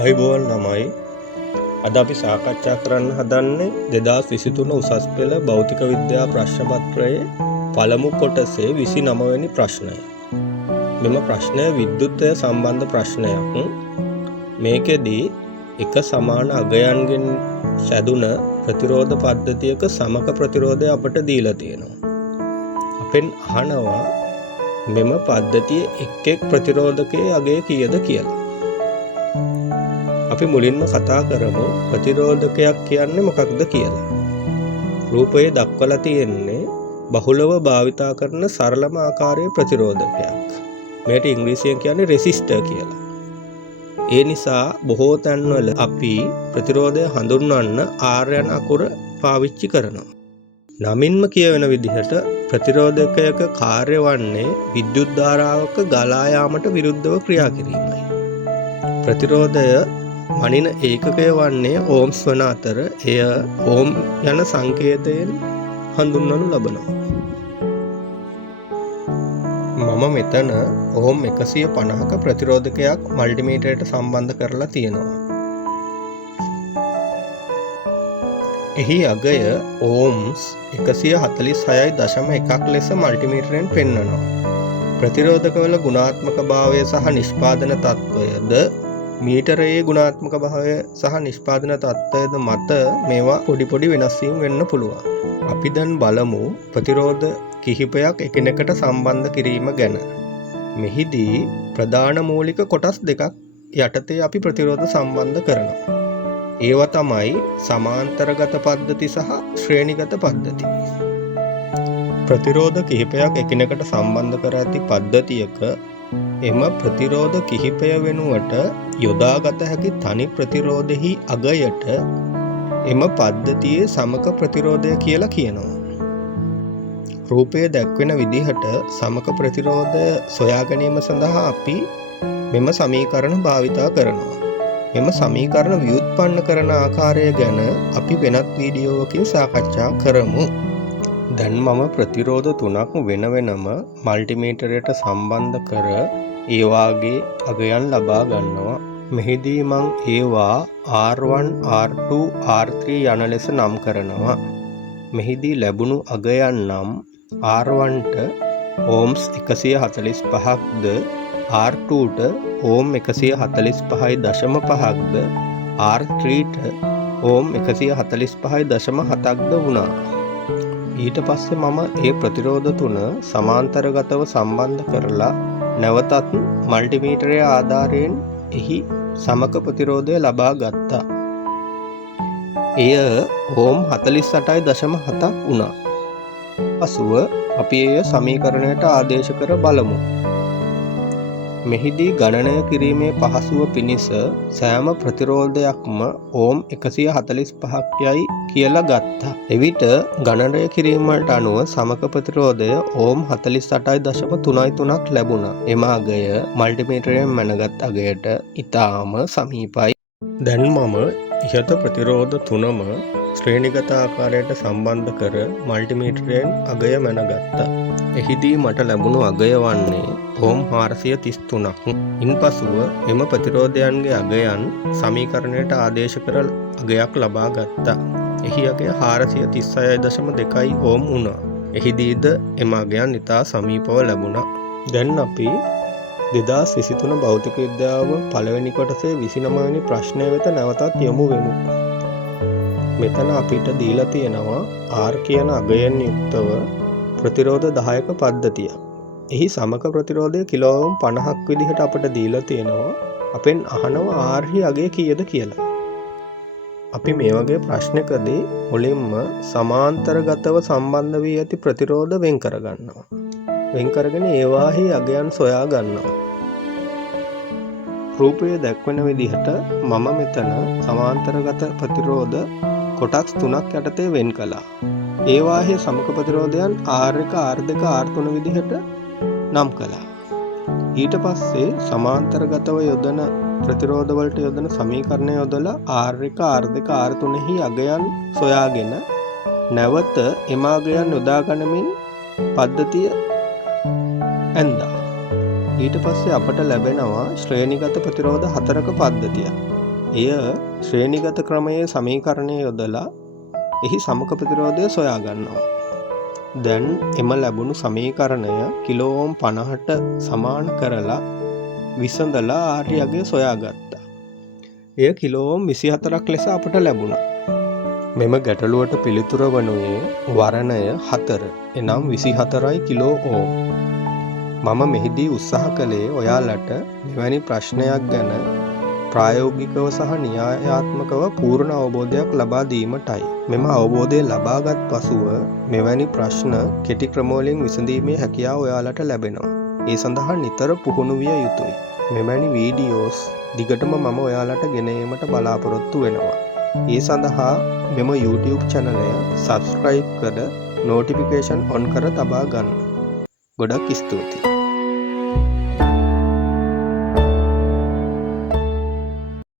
ආයුබෝවන් ළමයි. අද අපි සාකච්ඡා කරන්න හදන්නේ 2023 උසස් පෙළ භෞතික විද්‍යා ප්‍රශ්න පත්‍රයේ පළමු කොටසේ 29 වෙනි ප්‍රශ්නය. මෙම ප්‍රශ්නය විද්‍යුත්ය සම්බන්ධ ප්‍රශ්නයක්. මේකෙදී එක සමාන අගයන්ගෙන් සැදුන ප්‍රතිරෝධ පද්ධතියක සමක ප්‍රතිරෝධය අපට දීලා තියෙනවා. අපෙන් අහනවා මෙම පද්ධතියේ එක් ප්‍රතිරෝධකයේ අගය කීයද කියලා. අපි මුලින්ම කතා කරමු ප්‍රතිරෝධකයක් කියන්නේ මොකක්ද කියලා. රූපයේ දක්වලා තියෙන්නේ බහුලව භාවිතා කරන සරලම ආකාරයේ ප්‍රතිරෝධකයක්. මේකට ඉංග්‍රීසියෙන් කියන්නේ රෙසිස්ටර් කියලා. ඒ නිසා බොහෝ තැන්වල අපි ප්‍රතිරෝධය හඳුන්වන්න R යන අකුර පාවිච්චි කරනවා. නමින්ම කියවෙන විදිහට ප්‍රතිරෝධකයක කාර්ය වන්නේ විද්‍යුත් ධාරාවක ගලා යාමට විරුද්ධව ක්‍රියා කිරීමයි. ප්‍රතිරෝධය මනින ඒකකය වන්නේ ඕම්ස් වන අතර එය ඕම් යන සංකේතයෙන් හඳුන්වනු ලබනවා. මම මෙතන ඕම් 150ක ප්‍රතිරෝධකයක් මල්ටිමීටරයට සම්බන්ධ කරලා තියෙනවා. එහි අගය ඕම්ස් 146.1 ලෙස මල්ටිමීටරයෙන් පෙන්වනවා. ප්‍රතිරෝධකවල ගුණාත්මක භාවය සහ නිෂ්පාදන තත්ත්වයද මීටරයේ ගුණාත්මක භාවය සහ නිෂ්පාදන තත්ත්වයද මත මේවා පොඩි වෙනස් වීම් වෙන්න පුළුවන්. අපි දැන් බලමු ප්‍රතිරෝධ කිහිපයක් එකිනෙකට සම්බන්ධ කිරීම ගැන. මෙහිදී ප්‍රධාන මූලික කොටස් දෙකක් යටතේ අපි ප්‍රතිරෝධ සම්බන්ධ කරනවා. ඒවා තමයි සමාන්තරගත පද්ධති සහ ශ්‍රේණිගත පද්ධති. ප්‍රතිරෝධ කිහිපයක් එකිනෙකට සම්බන්ධ කර ඇති පද්ධතියක එම ප්‍රතිරෝධ කිහිපය වෙනුවට යොදාගත හැකි තනි ප්‍රතිරෝධෙහි අගයට එම පද්ධතියේ සමක ප්‍රතිරෝධය කියලා කියනවා. රූපයේ දැක්වෙන විදිහට සමක ප්‍රතිරෝධය සොයා ගැනීම සඳහා අපි මෙම සමීකරණ භාවිතා කරනවා. මෙම සමීකරණ ව්‍යුත්පන්න කරන ආකාරය ගැන අපි වෙනත් වීඩියෝවකින් සාකච්ඡා කරමු. දැන් මම ප්‍රතිරෝධ තුනක් වෙනම මල්ටිමීටරයට සම්බන්ධ කර ඒවාගේ අගයන් ලබා ගන්නවා. මෙහිදී මං ඒවා R1, R2, R3 යන ලෙස නම් කරනවා. මෙහිදී ලැබුණු අගයන් නම් R1ට ඕම්ස් 145ක්ද, R2ට ඕම් 145.5ක්ද, R3ට ඕම් 145.7ක්ද වුණා. ඊට පස්සේ මම ඒ ප්‍රතිරෝධ තුන සමාන්තරගතව සම්බන්ධ කරලා නැවතත් මල්ටිමීටරයේ ආධාරයෙන් එහි සමක ප්‍රතිරෝධය ලබා ගත්තා. එය ඕම් 48.7ක් වුණා. පසුව අපි එය සමීකරණයට ආදේශ කර බලමු. මෙහිදී ගණනය කිරීමේ පහසුව පිණිස සෑම ප්‍රතිරෝධයක්ම ඕම් 145ක් යයි කියලා ගත්තා. එවිට ගණනය කිරීමට අනුව සමක ප්‍රතිරෝධය ඕම් 48.33ක් ලැබුණා. එම අගය මල්ටිමීටරයෙන් මැනගත් අගයට ඉතාම සමීපයි. දැන් මම ඉහත ප්‍රතිරෝධ තුනම ශ්‍රේණිගත ආකාරයට සම්බන්ධ කර මල්ටිමීටරයෙන් අගය මැනගත්තා. එහිදී මට ලැබුණු අගය වන්නේ ඕම් 433ක්. ඉන්පසුව එම ප්‍රතිරෝධයන්ගේ අගයන් සමීකරණයට ආදේශ කර අගයක් ලබා ගත්තා. එහි අගය 436.2 ඕම් වුණා. එහිදීද එම අගයන් ඉතා සමීපව ලැබුණා. දැන් අපි 2023 භෞතික විද්‍යාව පළවෙනි කොටසේ 29 වෙනි ප්‍රශ්නය වෙත නැවතත් යමු වෙමු. මෙතන අපිට දීලා තියෙනවා R කියන අගයෙන් යුක්තව ප්‍රතිරෝධ 10ක පද්ධතියක්. එහි සමක ප්‍රතිරෝධය කිලෝෝම් 50ක් විදිහට අපට දීලා තියෙනවා. අපෙන් අහනවා R හි අගය කීයද කියලා. අපි මේ වගේ ප්‍රශ්නකදී මුලින්ම සමාන්තරගතව සම්බන්ධ වී ඇති ප්‍රතිරෝධ වෙන් කරගන්නවා. වෙන් කරගෙන ඒවාහි අගයන් සොයා ගන්නවා. රූපයේ දැක්වෙන විදිහට මම මෙතන සමාන්තරගත ප්‍රතිරෝධ කොටස් 3ක් යටතේ වෙන් කළා. ඒවාහි සමක ප්‍රතිරෝධයන් R1, R2, R3 විදිහට නම් කළා. ඊට පස්සේ සමාන්තරගතව යොදන ප්‍රතිරෝධවලට යොදන සමීකරණය යොදලා R1, R2, R3 හි අගයන් සොයාගෙන නැවත එම අගයන් යොදා ගනිමින් පද්ධතිය ඇන්දා. ඊට පස්සේ අපට ලැබෙනවා ශ්‍රේණිගත ප්‍රතිරෝධ 4ක පද්ධතිය. එය ශ්‍රේණිගත ක්‍රමයේ සමීකරණය යොදලා එහි සමක ප්‍රතිරෝධය සොයා ගන්නවා. දැන් එම ලැබුණු සමීකරණය කිලෝ ඕම් 50ට සමාන කරලා විසඳලා R අගය සොයාගත්තා. එය කිලෝ ඕම් 24ක් ලෙස අපට ලැබුණා. මෙම ගැටලුවට පිළිතුර වනුයේ වර්ණය 4 එනම් 24යි කිලෝ ඕම්. මම මෙහිදී උත්සාහ කළේ ඔයාලට මෙවැනි ප්‍රශ්නයක් ගැන ප්‍රායෝගිකව සහ න්‍යායාත්මකව පූර්ණ අවබෝධයක් ලබා දීමටයි. මෙම අවබෝධය ලබාගත් පසුව මෙවැනි ප්‍රශ්න කෙටි ක්‍රමවලින් විසඳීමේ හැකියාව ඔයාලට ලැබෙනවා. ඒ සඳහා නිතර පුහුණු විය යුතුයි. මෙවැනි වීඩියෝස් දිගටම මම ඔයාලට ගෙන ඒමට බලාපොරොත්තු වෙනවා. ඒ සඳහා මෙම YouTube channel සබස්ක්‍රයිබ් කර නොටිෆිකේෂන් ඔන් කර තබා ගන්න. ගොඩක් ස්තුතියි.